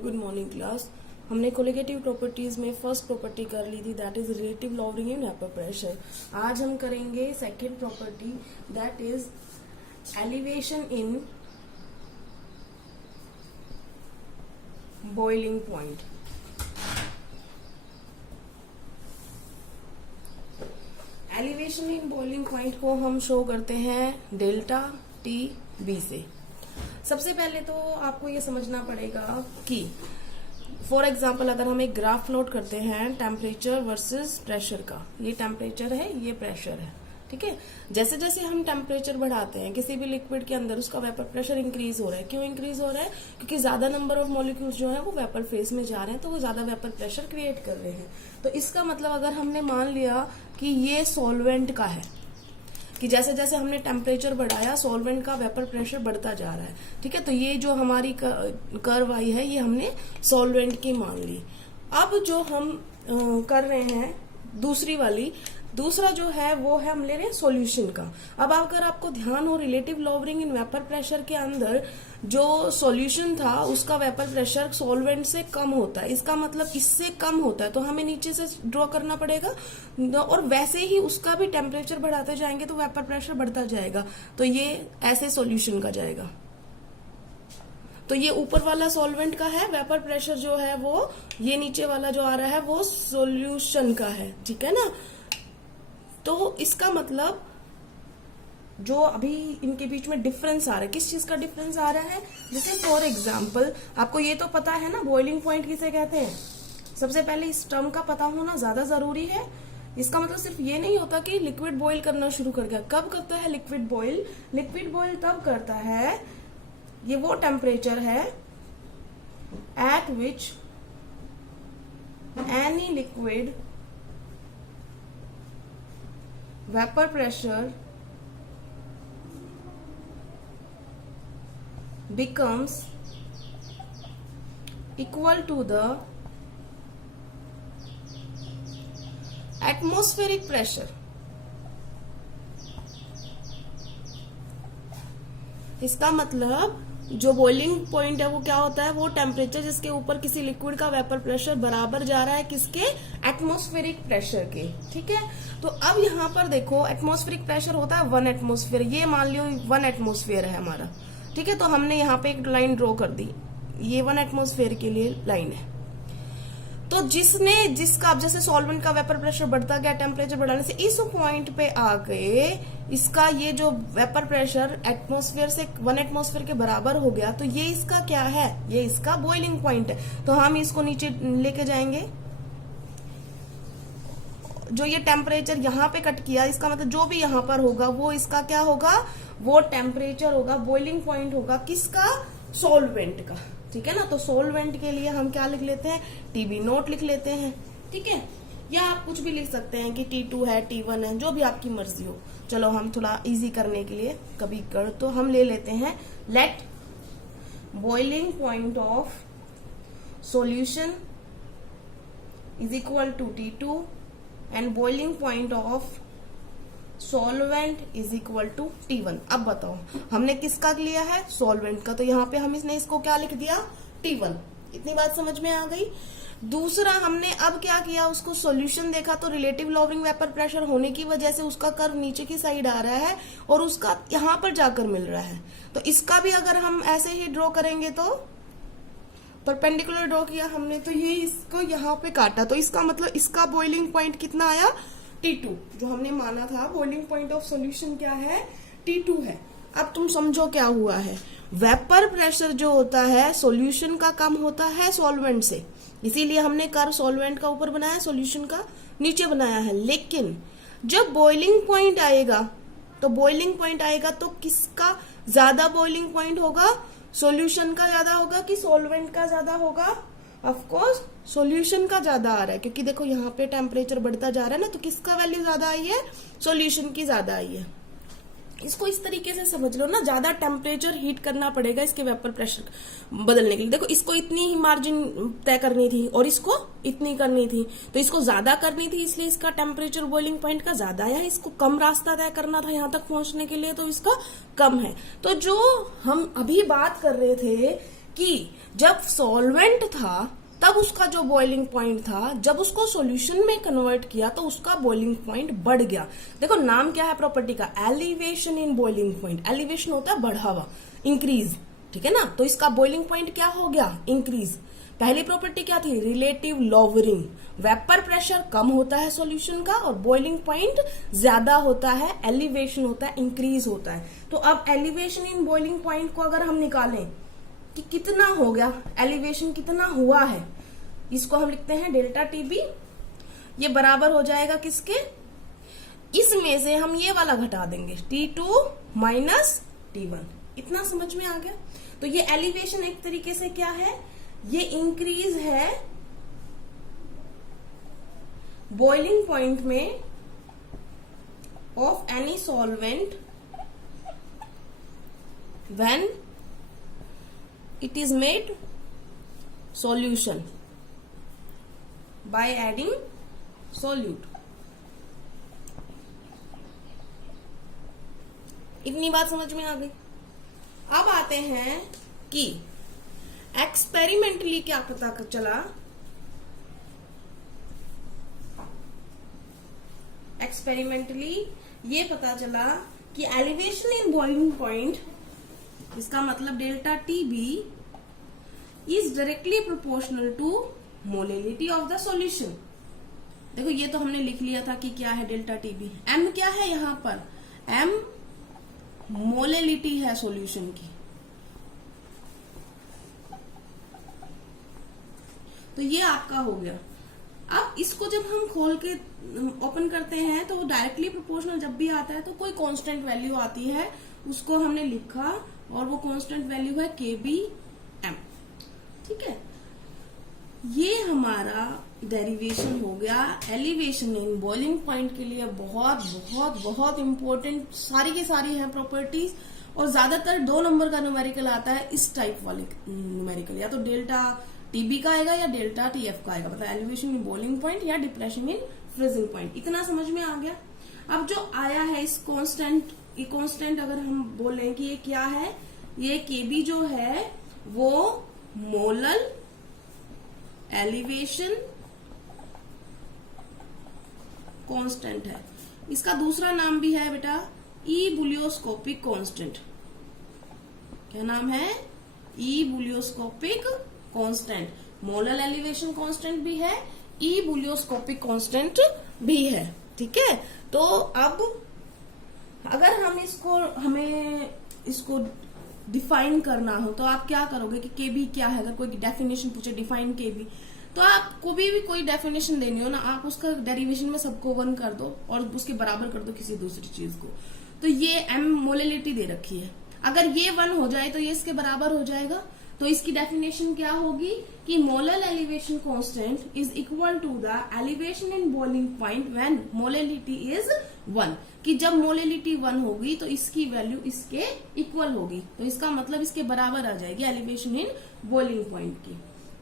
Good morning class. हमने colligative properties में first property कर ली थी, that is relative lowering in vapour pressure. आज हम करेंगे second property, that is elevation in boiling point. Elevation in boiling point को हम शो करते हैं डेल्टा टी बी से। सबसे पहले तो आपको ये समझना पड़ेगा कि फॉर एग्जाम्पल अगर हम एक ग्राफ प्लॉट करते हैं टेम्परेचर वर्सेस प्रेशर का, ये टेम्परेचर है, ये प्रेशर है, ठीक है। जैसे जैसे हम टेम्परेचर बढ़ाते हैं किसी भी लिक्विड के अंदर, उसका वेपर प्रेशर इंक्रीज हो रहा है। क्यों इंक्रीज हो रहा है? क्योंकि ज्यादा नंबर ऑफ मॉलिक्यूल्स जो है वो वेपर फेज में जा रहे हैं, तो वो ज्यादा वेपर प्रेशर क्रिएट कर रहे हैं। तो इसका मतलब अगर हमने मान लिया कि ये सॉल्वेंट का है, कि जैसे जैसे हमने टेम्परेचर बढ़ाया सॉल्वेंट का वेपर प्रेशर बढ़ता जा रहा है, ठीक है। तो ये जो हमारी कर्व आई है ये हमने सॉल्वेंट की मान ली। अब जो हम कर रहे हैं दूसरी वाली, दूसरा जो है वो है हम ले रहे हैं सॉल्यूशन का। अब अगर आपको ध्यान हो, relative lowering in vapour pressure के अंदर जो सॉल्यूशन था उसका वेपर प्रेशर सॉल्वेंट से कम होता है, इसका मतलब इससे कम होता है, तो हमें नीचे से ड्रॉ करना पड़ेगा। और वैसे ही उसका भी टेम्परेचर बढ़ाते जाएंगे तो वेपर प्रेशर बढ़ता जाएगा, तो ये ऐसे सॉल्यूशन का जाएगा। तो ये ऊपर वाला सॉल्वेंट का है, वेपर प्रेशर जो है वो ये नीचे वाला जो आ रहा है वो सॉल्यूशन का है, ठीक है ना। तो इसका मतलब जो अभी इनके बीच में डिफरेंस आ रहा है, किस चीज का डिफरेंस आ रहा है? जैसे फॉर एग्जांपल आपको ये तो पता है ना बॉइलिंग पॉइंट किसे कहते हैं। सबसे पहले इस टर्म का पता होना ज्यादा जरूरी है। इसका मतलब सिर्फ ये नहीं होता कि लिक्विड बॉईल करना शुरू कर गया। कब करता है लिक्विड बॉईल? लिक्विड बॉईल तब करता है, ये वो टेम्परेचर है eight which any liquid vapour pressure becomes equal to the atmospheric pressure। इसका मतलब जो बॉइलिंग पॉइंट है वो क्या होता है? वो टेम्परेचर जिसके ऊपर किसी लिक्विड का वेपर प्रेशर बराबर जा रहा है किसके? एटमॉस्फेरिक प्रेशर के, ठीक है। तो अब यहाँ पर देखो एटमॉस्फेरिक प्रेशर होता है 1 एटमॉस्फेयर, ये मान लियो 1 एटमॉस्फेयर है हमारा, ठीक है। तो हमने यहाँ पे एक लाइन ड्रॉ कर दी, ये 1 एटमॉस्फेयर के लिए लाइन है। तो जिसका अब जैसे सॉल्वेंट का वेपर प्रेशर बढ़ता गया टेम्परेचर बढ़ाने से, इस पॉइंट पे आके इसका ये जो वेपर प्रेशर एटमॉस्फेयर से 1 एटमॉस्फेयर के बराबर हो गया, तो ये इसका क्या है? ये इसका बॉइलिंग पॉइंट है। तो हम इसको नीचे लेके जाएंगे। जो ये टेम्परेचर यहाँ पे कट किया, इसका मतलब जो भी यहाँ पर होगा वो इसका क्या होगा? वो टेम्परेचर होगा, बॉइलिंग पॉइंट होगा किसका? सॉल्वेंट का, ठीक है ना। तो सॉल्वेंट के लिए हम क्या लिख लेते हैं? टीबी नोट लिख लेते हैं, ठीक है। या आप कुछ भी लिख सकते हैं कि T2 है, T1 है, जो भी आपकी मर्जी हो। चलो हम थोड़ा इजी करने के लिए कभी कर तो हम ले लेते हैं let boiling point of solution is equal to T2 and boiling point of solvent is equal to T1। अब बताओ हमने किसका लिया है? सॉल्वेंट का, तो यहाँ पे हम इसने इसको क्या लिख दिया? T1। इतनी बात समझ में आ गई। दूसरा हमने अब क्या किया, उसको सॉल्यूशन देखा तो रिलेटिव लॉवरिंग वेपर प्रेशर होने की वजह से उसका कर्व नीचे की साइड आ रहा है और उसका यहाँ पर जाकर मिल रहा है। तो इसका भी अगर हम ऐसे ही ड्रॉ करेंगे तो परपेंडिकुलर ड्रॉ किया हमने, तो ये इसको यहाँ पे काटा, तो इसका मतलब इसका बॉइलिंग पॉइंट कितना आया? T2। जो हमने माना था बॉइलिंग पॉइंट ऑफ सॉल्यूशन क्या है? T2 है। अब तुम समझो क्या हुआ है। वेपर प्रेशर जो होता है सॉल्यूशन का कम होता है सॉल्वेंट से, इसीलिए हमने कर्व सॉल्वेंट का ऊपर बनाया, सॉल्यूशन का नीचे बनाया है। लेकिन जब बॉइलिंग पॉइंट आएगा तो किसका ज्यादा बॉइलिंग पॉइंट होगा? सॉल्यूशन का ज्यादा होगा कि सॉल्वेंट का ज्यादा होगा? ऑफ कोर्स सॉल्यूशन का ज्यादा आ रहा है, क्योंकि देखो यहाँ पे टेम्परेचर बढ़ता जा रहा है ना, तो किसका वैल्यू ज्यादा आई है? सॉल्यूशन की ज्यादा आई है। इसको इस तरीके से समझ लो ना, ज्यादा टेम्परेचर हीट करना पड़ेगा इसके वेपर प्रेशर बदलने के लिए। देखो इसको इतनी ही मार्जिन तय करनी थी और इसको इतनी करनी थी, तो इसको ज्यादा करनी थी इसलिए इसका टेम्परेचर बॉइलिंग पॉइंट का ज्यादा है। इसको कम रास्ता तय करना था यहाँ तक पहुंचने के लिए, तो इसका कम है। तो जो हम अभी बात कर रहे थे कि जब सॉल्वेंट था तब उसका जो बॉइलिंग पॉइंट था, जब उसको सॉल्यूशन में कन्वर्ट किया तो उसका बॉइलिंग पॉइंट बढ़ गया। देखो नाम क्या है प्रॉपर्टी का, elevation in boiling point. Elevation होता है बढ़ावा, इंक्रीज, ठीक है ना। तो इसका बॉइलिंग पॉइंट क्या हो गया, इंक्रीज। पहली प्रॉपर्टी क्या थी, रिलेटिव लॉवरिंग। वेपर प्रेशर कम होता है सॉल्यूशन का और बॉइलिंग पॉइंट ज्यादा होता है, एलिवेशन होता है, इंक्रीज होता है। तो अब एलिवेशन इन बॉइलिंग पॉइंट को अगर हम निकालें कि कितना हो गया, एलिवेशन कितना हुआ है, इसको हम लिखते हैं डेल्टा टीबी। ये बराबर हो जाएगा किसके, इसमें से हम ये वाला घटा देंगे, T2 माइनस T1। इतना समझ में आ गया। तो ये एलिवेशन एक तरीके से क्या है, ये इंक्रीज है बॉइलिंग पॉइंट में of any solvent when it is made solution by adding solute। इतनी बात समझ में आ गई। अब आते हैं कि एक्सपेरिमेंटली क्या पता चला। एक्सपेरिमेंटली ये पता चला कि एलिवेशन इन बॉइलिंग पॉइंट, इसका मतलब delta TB is directly proportional to molality of the solution. देखो ये तो हमने लिख लिया था कि क्या है डेल्टा टीबी। एम क्या है यहां पर, एम मोलेलिटी है सॉल्यूशन की। तो ये आपका हो गया। अब इसको जब हम खोल के ओपन करते हैं तो डायरेक्टली प्रोपोर्शनल जब भी आता है तो कोई कांस्टेंट वैल्यू आती है, उसको हमने लिखा और वो कांस्टेंट वैल्यू है KBM, ठीक है। ये हमारा डेरिवेशन हो गया एलिवेशन इन बॉइलिंग पॉइंट के लिए। बहुत बहुत बहुत इंपॉर्टेंट सारी की सारी है प्रॉपर्टीज, और ज्यादातर 2 नंबर का न्यूमेरिकल आता है इस टाइप वाले न्यूमेरिकल, या तो डेल्टा टीबी का आएगा या डेल्टा टीएफ का आएगा, मतलब एलिवेशन इन बॉइलिंग पॉइंट या डिप्रेशन इन फ्रीजिंग पॉइंट। इतना समझ में आ गया। अब जो आया है इस कांस्टेंट, ये कांस्टेंट अगर हम बोलें कि ये क्या है, ये केबी जो है वो मोलल एलिवेशन कांस्टेंट है। इसका दूसरा नाम भी है बेटा इबुलियोस्कोपिक कांस्टेंट। क्या नाम है, इबुलियोस्कोपिक कांस्टेंट। मोलल एलिवेशन कांस्टेंट भी है, इबुलियोस्कोपिक कांस्टेंट भी है, ठीक है। तो अब अगर हम हमें इसको डिफाइन करना हो तो आप क्या करोगे कि केबी क्या है। अगर कोई डेफिनेशन पूछे डिफाइन केबी, तो आपको भी कोई डेफिनेशन देनी हो ना, आप उसका डेरिवेशन में सबको 1 कर दो और उसके बराबर कर दो किसी दूसरी चीज को। तो ये एम मोलेलिटी दे रखी है, अगर ये 1 हो जाए तो ये इसके बराबर हो जाएगा। तो इसकी डेफिनेशन क्या होगी कि molal elevation constant is equal to the elevation in boiling point when molality is 1, कि जब मोलेलिटी 1 होगी तो इसकी वैल्यू इसके इक्वल होगी। तो इसका मतलब इसके बराबर आ जाएगी एलिवेशन इन बॉइलिंग पॉइंट की।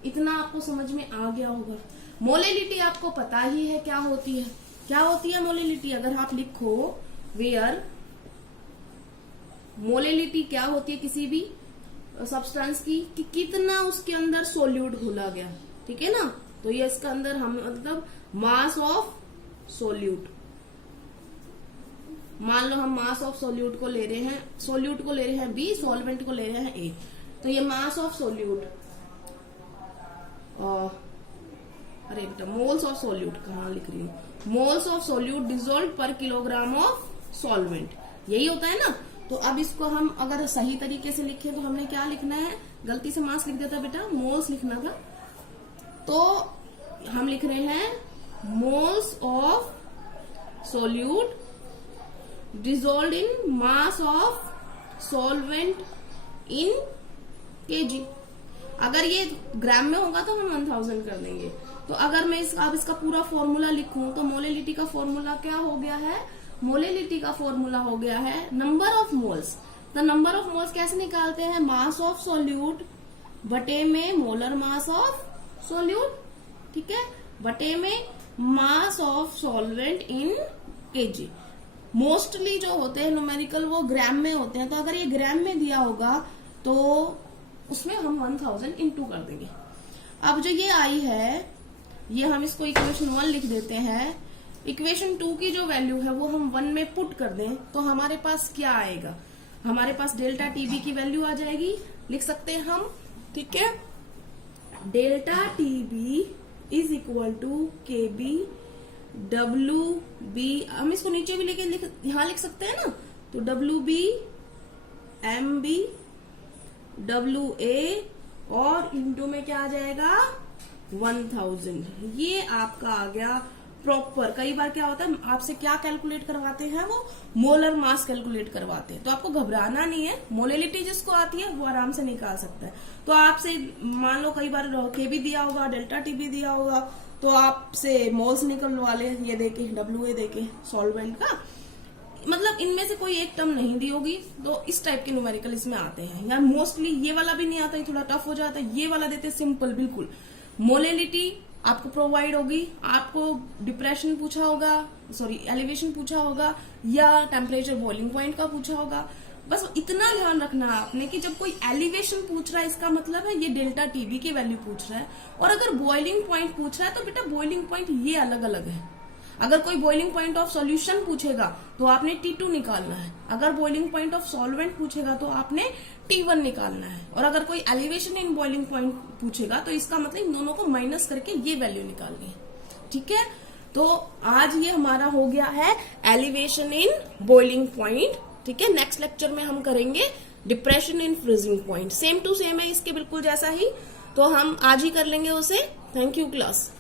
इतना आपको समझ में आ गया होगा। मोलेलिटी आपको पता ही है क्या होती है। क्या होती है मोलेलिटी, अगर आप लिखो वेयर मोलेलिटी क्या होती है किसी भी सब्सटेंस की, कि कितना उसके अंदर सोल्यूट घुला गया, ठीक है ना। तो ये इसका अंदर हम मतलब मास ऑफ सोल्यूट, मान लो हम मास ऑफ सोल्यूट को ले रहे हैं, सोल्यूट को ले रहे हैं B, सॉल्वेंट को ले रहे हैं A। तो ये मास ऑफ सोल्यूट, अरे बेटा मोल्स ऑफ सोल्यूट कहाँ लिख रही हूँ, मोल्स ऑफ सोल्यूट डिसॉल्व्ड पर किलोग्राम ऑफ सॉल्वेंट, यही होता है ना। तो अब इसको हम अगर सही तरीके से लिखें तो हमने क्या लिखना है, गलती से मास लिख देता बेटा, मोल्स लिखना था। तो हम लिख रहे हैं moles of solute dissolved in mass of solvent in KG. अगर ये ग्राम में होगा तो हम 1000 कर देंगे। तो अगर मैं अब इसका पूरा फॉर्मूला लिखूं तो मोलेलिटी का फॉर्मूला क्या हो गया है, मोलेलिटी का फॉर्मूला हो गया है नंबर ऑफ मोल्स। तो नंबर ऑफ मोल्स कैसे निकालते हैं, मास ऑफ सोल्यूट बटे में मोलर मास ऑफ सोल्यूट, ठीक है, बटे में mass of solvent in KG. Mostly जो होते हैं न्यूमेरिकल वो ग्राम में होते हैं, तो अगर ये ग्राम में दिया होगा तो उसमें हम 1000 इंटू कर देंगे। अब जो ये आई है, ये हम इसको इक्वेशन 1 लिख देते हैं। इक्वेशन 2 की जो वैल्यू है वो हम 1 में पुट कर दें तो हमारे पास क्या आएगा, हमारे पास डेल्टा टीबी की वैल्यू आ जाएगी, लिख सकते हैं हम, ठीक है। Delta TB is equal to K B W B, हम इसको नीचे भी लेके यहां लिख सकते हैं ना, तो W B M B W A और इंटू में क्या आ जाएगा 1000। ये आपका आ गया प्रॉपर। कई बार क्या होता है आपसे क्या कैलकुलेट करवाते हैं, वो मोलर मास कैलकुलेट करवाते हैं, तो आपको घबराना नहीं है, मोलेलिटी जिसको आती है वो आराम से निकाल सकता है। तो आपसे मान लो कई बार केबी दिया होगा, डेल्टा टीबी दिया होगा, तो आपसे मोल्स निकलवा ले, ये देके डब्ल्यूए देके सॉल्वेंट का, मतलब इनमें से कोई एक टर्म नहीं दी होगी, तो इस टाइप के न्यूमेरिकल इसमें आते हैं। यार मोस्टली ये वाला भी नहीं आता, ये थोड़ा टफ हो जाता है, ये वाला देते सिंपल बिल्कुल। मोलेलिटी आपको प्रोवाइड होगी, आपको डिप्रेशन पूछा होगा, सॉरी एलिवेशन पूछा होगा, या टेम्परेचर बॉइलिंग पॉइंट का पूछा होगा। बस इतना ध्यान रखना आपने कि जब कोई एलिवेशन पूछ रहा है इसका मतलब है ये डेल्टा टीबी की वैल्यू पूछ रहा है, और अगर बॉइलिंग पॉइंट पूछ रहा है तो बेटा बॉइलिंग पॉइंट ये अलग अलग है। अगर कोई बॉइलिंग पॉइंट ऑफ सॉल्यूशन पूछेगा तो आपने T2 निकालना है, अगर बॉइलिंग पॉइंट ऑफ सॉल्वेंट पूछेगा तो आपने T1 निकालना है, और अगर कोई एलिवेशन इन बॉइलिंग पॉइंट पूछेगा तो इसका मतलब इन दोनों को माइनस करके ये वैल्यू निकालनी है, ठीक है। तो आज ये हमारा हो गया है एलिवेशन इन बॉइलिंग पॉइंट, ठीक है। नेक्स्ट लेक्चर में हम करेंगे depression in freezing point, same to same है इसके बिल्कुल जैसा ही, तो हम आज ही कर लेंगे उसे। Thank you class.